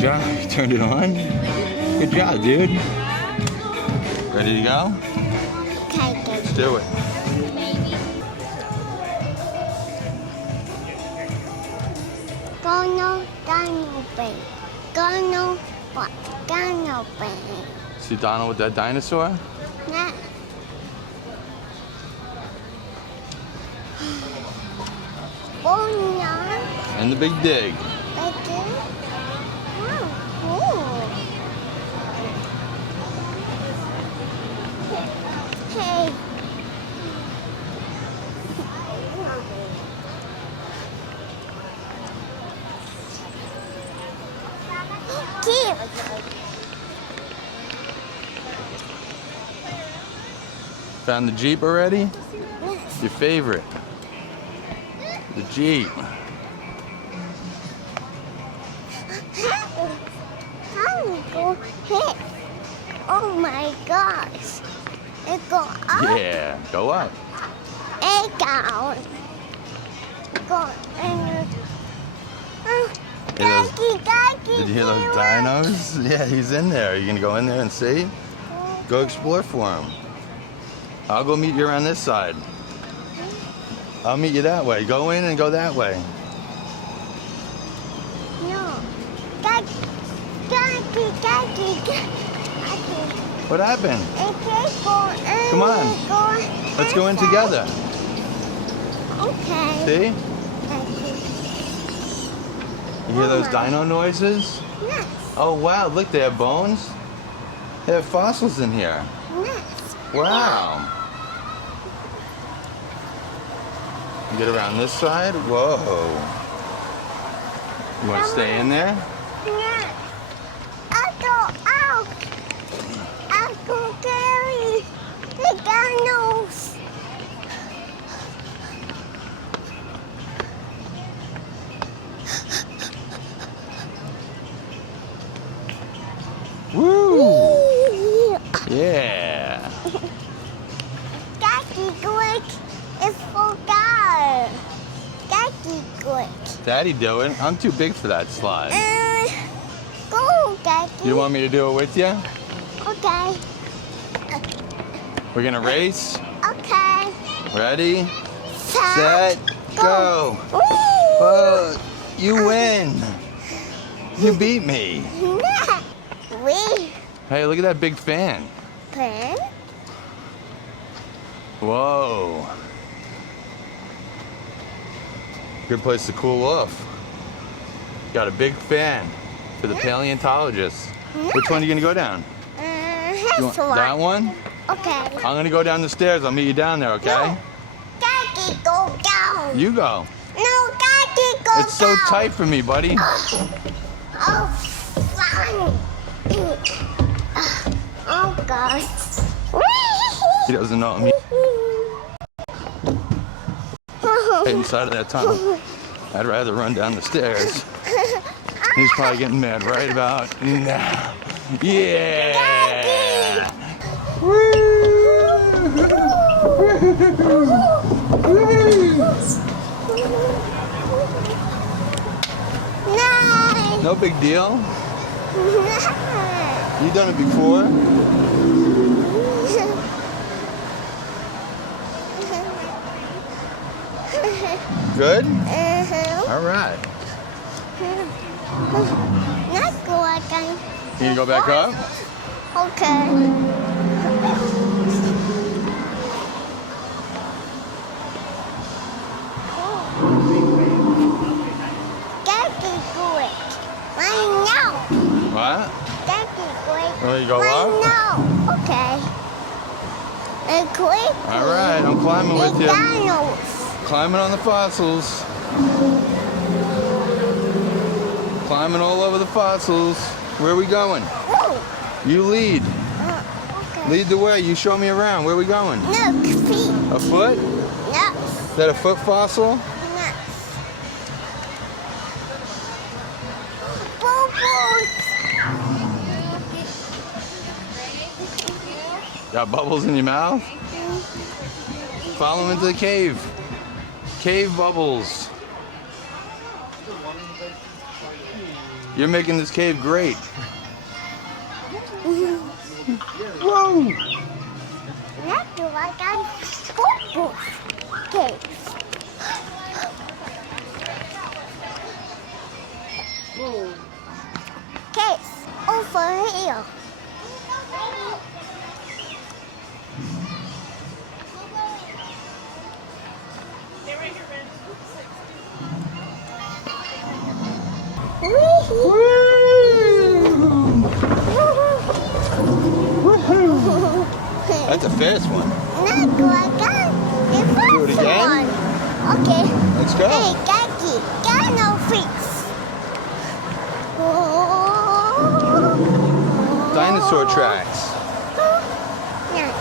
job. You turned it on. Good job, dude. Ready to go? Okay, Let's do it. Gonna be. See Donald with that dinosaur? Yeah. Boneyard. And the big dig. Again. Wow, cool. Hey. Keep. Found the Jeep already? Yes. Your favorite. The Jeep. How we go hit? Oh my gosh. It go up. Yeah, go up. It down. Go and Did you hear those dinos? Yeah, he's in there. Are you gonna go in there and see? Go explore for him. I'll go meet you around this side. I'll meet you that way. Go in and go that way. No. What happened? Come Come on. Let's go in together. Okay. See? You hear those dino noises? Yes. Oh wow, look, they have bones. They have fossils in here. Yes. Wow. Get around this side. Whoa. You want to stay in there? Yes. I'll go out. I'll go carry the dinos. Woo! Yeah. Daddy quick is for God. Daddy quick. Daddy do it. I'm too big for that slide. Go, Daddy. You want me to do it with you? Okay. We're gonna race. Okay. Ready, set, go. Woo! Whoa, you win. You beat me. We Hey, look at that big fan. pen. Whoa. Good place to cool off. Got a big fan for the paleontologists. Which one are you gonna go down? You want that one? Okay. I'm gonna go down the stairs. I'll meet you down there, okay? No. Daddy, go down. You go. No, Daddy, go It's so down. tight for me, buddy. Oh, fun. Oh, God. He doesn't know me. Inside of that tunnel. I'd rather run down the stairs. He's probably getting mad right about now. Yeah! Nine. No big deal. You've done it before. Good? All right. Not go again. Can you go back up? Okay. Daddy, do it. Right now. What? Daddy, do it. Will you go right up? now. Okay. And quick. All right, I'm climbing with you. McDonald's. Climbing on the fossils. Climbing all over the fossils. Where are we going? Whoa. You lead. Okay. Lead the way. You show me around. Where are we going? No, feet. A foot? No. Is that a foot fossil? No. Bubbles. Got bubbles in your mouth? Follow him into the cave. Cave bubbles. You're making this cave great. Whoa! That's like a football cave. Case over here. That's a fast one. Do it again? Okay. Let's go. Hey, Gaggy, got no freaks. Dinosaur tracks. Yes.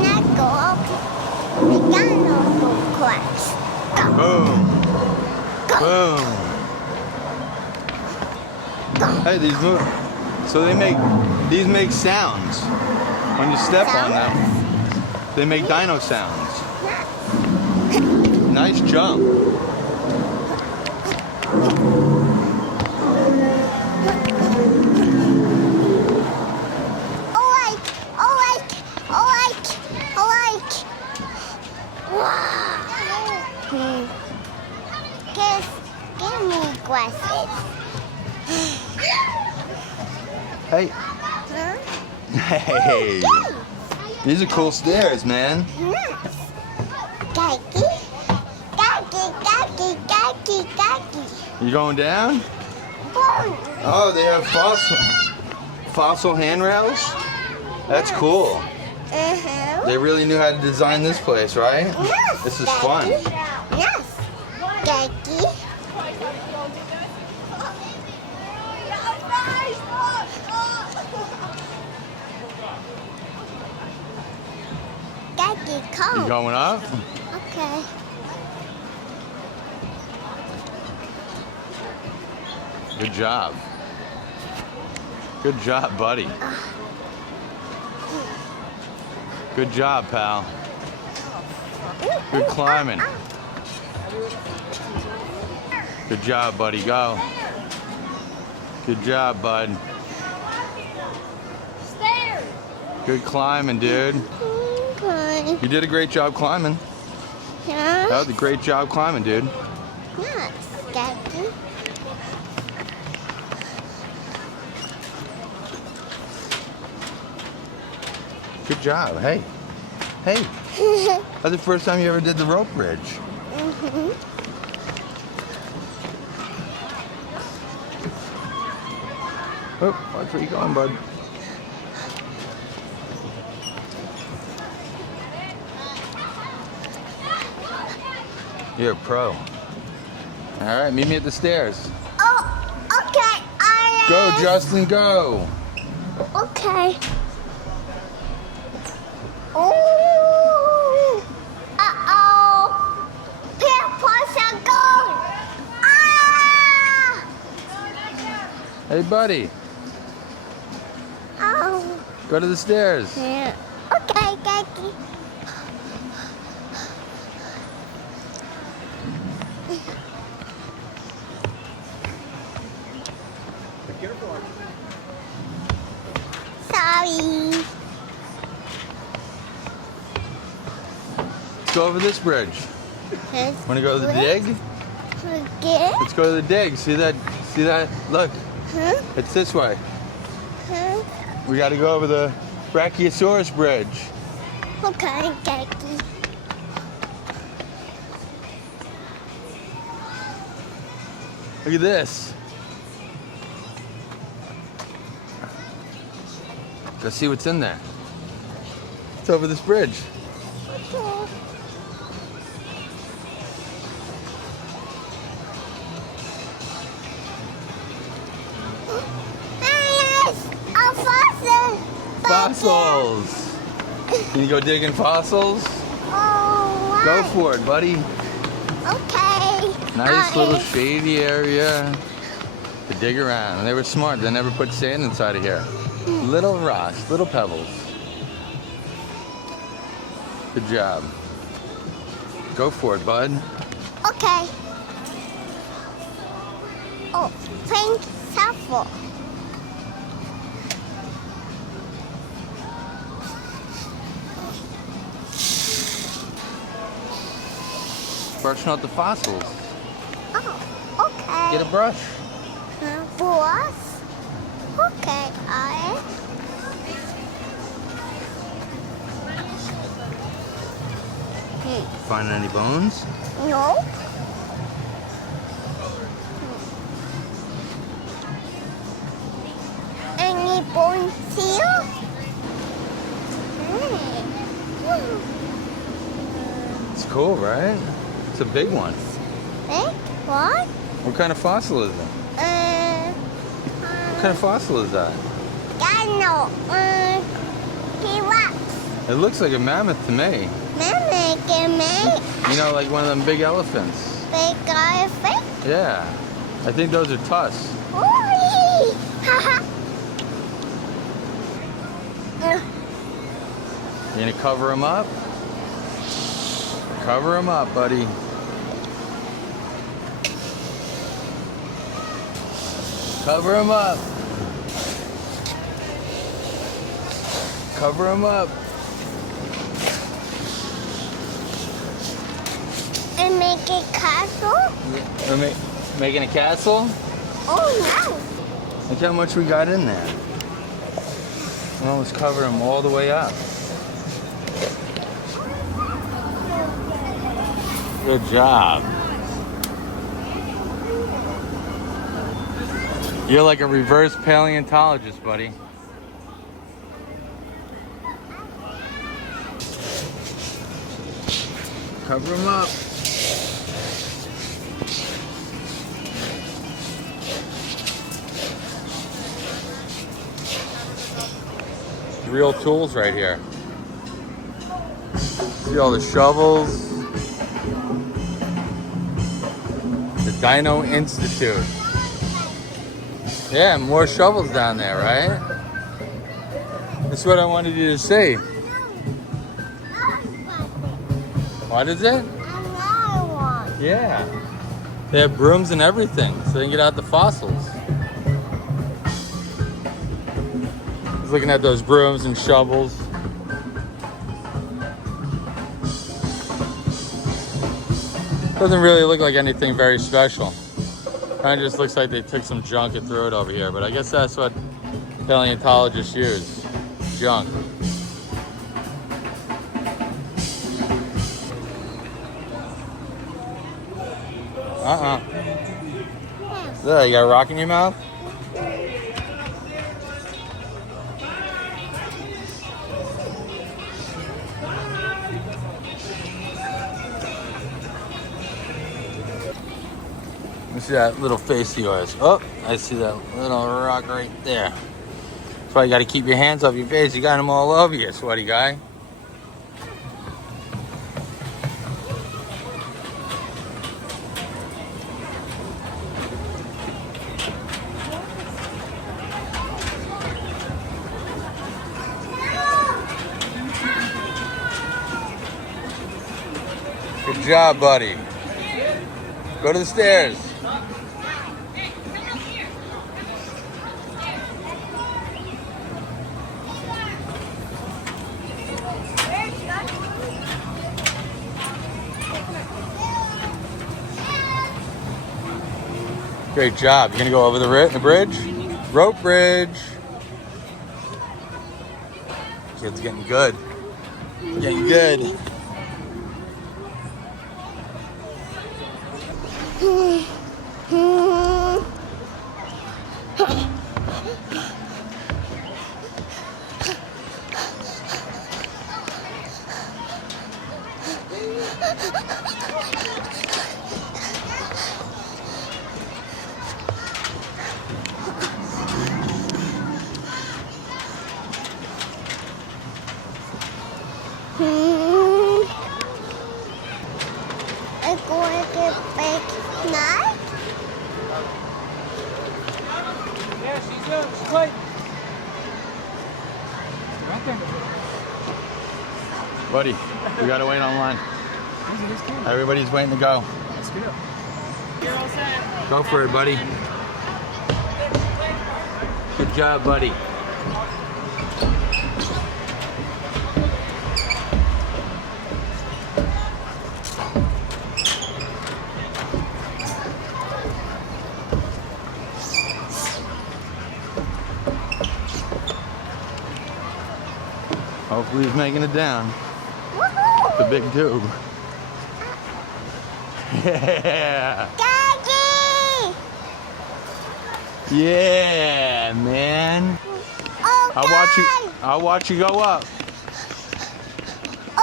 Now go up. We got no cracks. Boom. Go. Boom. Go. Hey, so these make sounds. When you step on them, they make dino sounds. Nice jump. Give me glasses. Hey. Huh? Hey. These are cool stairs, man. Gaggy. You going down? Boom. Oh, they have fossil handrails? That's cool. They really knew how to design this place, right? Yes. This is fun. Yes. Gaggy. Gaggy, come. You going up? Okay. Good job. Good job, buddy. Good job, pal. Good climbing. Good job, buddy. Go. Good job, bud. Good climbing, dude. Okay. You did a great job climbing. Yes. That was a great job climbing, dude. Yes, Gaggy. Good job. Hey. Hey. That's the first time you ever did the rope bridge. Oh, watch where you going, bud. You're a pro. All right, meet me at the stairs. Oh, okay. Go, Justin, go. Okay. Oh. Uh-oh. Pear are gone. Ah. Hey, buddy, Oh. go to the stairs. Yeah. Okay, Gaggy. Sorry. Let's go over this bridge. Want to go to the dig? Forget? Let's go to the dig. See that? See that? Look, Huh? it's this way. Huh? We got to go over the Brachiosaurus bridge. Okay, Gaggy. Look at this. Go see what's in there. It's over this bridge. Okay. Yes, a fossil. Fossils. Can you go digging fossils? Oh, Go wow. for it, buddy. Okay. Nice little shady area to dig around. And they were smart. They never put sand inside of here. Little rocks, little pebbles. Good job. Go for it, bud. Okay. Oh, thanks. careful. Brushing out the fossils. Oh, okay. Get a brush. Brush? Okay, alright. Finding any bones? No. Any bones here? It's cool, right? It's a big one. Eh? What? What kind of fossil is it? What kind of fossil is that? Dino. T-Rex. It looks like a mammoth to me. Mammoth, You know, like one of them big elephants. big elephant. Yeah. I think those are tusks. Ooh. You gonna cover them up? Cover them up, buddy. Cover them up. Cover them up. And make a castle? We're making a castle? Oh no. Look how much we got in there. We almost covered them all the way up. Good job. You're like a reverse paleontologist, buddy. Cover them up. Real tools right here. See all the shovels. The Dino Institute. Yeah, more shovels down there, right? That's what I wanted you to see. What is it? Another one. Yeah. They have brooms and everything, so they can get out the fossils. I was looking at those brooms and shovels. Doesn't really look like anything very special. Kind of just looks like they took some junk and threw it over here, but I guess that's what paleontologists use. Junk. There, you got a rock in your mouth? Let me see that little face of yours. Oh, I see that little rock right there. That's why you got to keep your hands off your face. You got them all over you, sweaty guy. Good job, buddy. Go to the stairs. Great job. You're gonna go over the bridge? Rope bridge. Kid's getting good. Getting good. I'm going to bake knife. Yeah, she's waiting. Right there. Buddy, we gotta wait online. Everybody's waiting to go. Let's go. Go for it, buddy. Good job, buddy. Hopefully he's making it down. Woohoo! The big tube. Yeah. Daddy! Yeah, man. Okay. I'll watch you go up.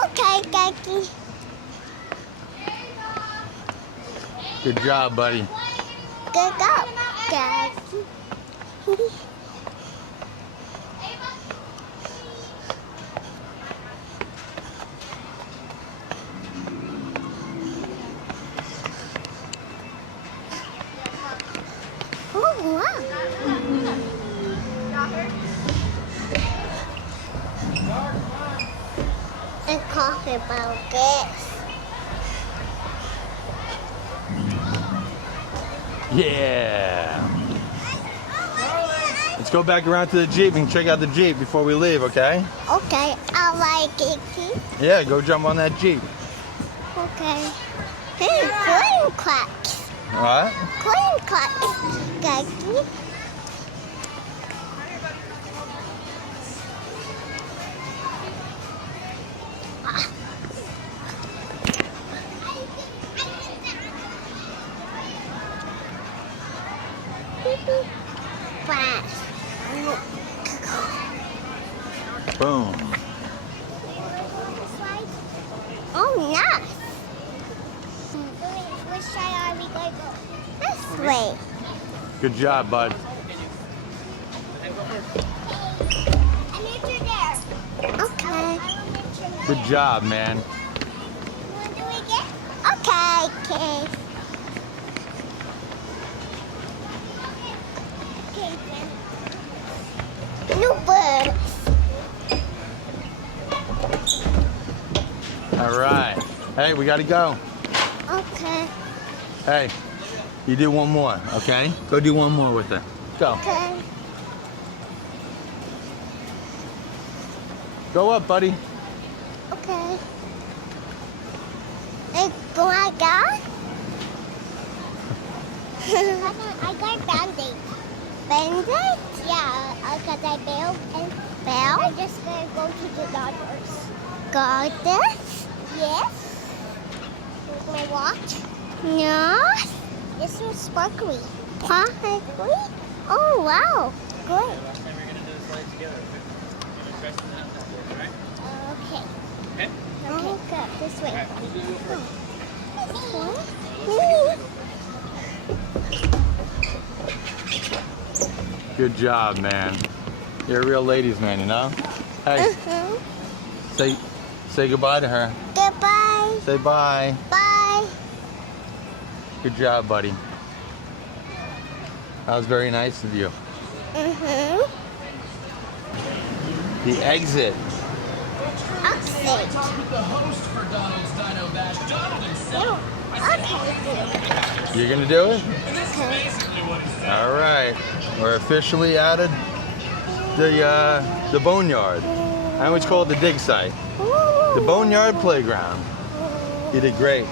Okay, Daddy. Good job, buddy. Good job, Daddy. Oh, wow. And talk about this. Yeah. Let's go back around to the Jeep and check out the Jeep before we leave, okay? Okay, I like it. Yeah, go jump on that Jeep. Okay. Hey, coin cracks. What? Coin cracks, Daddy. Fast. Boom. Oh, nice. Which side are we going to go? This way. Good job, bud. I need you there. Okay. Good job, man. What do we get? Okay, okay. New birds. All right. Hey, we got to go. Okay. Hey, you do one more, okay? Go do one more with it. Go. Okay. Go up, buddy. Okay. Hey, go I go? I got Band-Aid. Band-Aid? Yeah, because I bailed and bailed. I'm just going to go to the Toddlers. Toddlers? Yes. With my watch? No. This was sparkly. Sparkly? Oh, wow. Good. Last time we're gonna do the slide together. We're gonna try something else after, alright? Okay. Okay? Okay, this way. Alright, we'll do it first. Good job, man. You're a real ladies man, you know? Hey, say goodbye to her. Goodbye. Say bye. Bye. Good job, buddy. That was very nice of you. The exit. Exit. Okay. You're gonna do it? Okay. All right. We're officially added the Boneyard. I always call it the dig site. The Boneyard playground. You did great.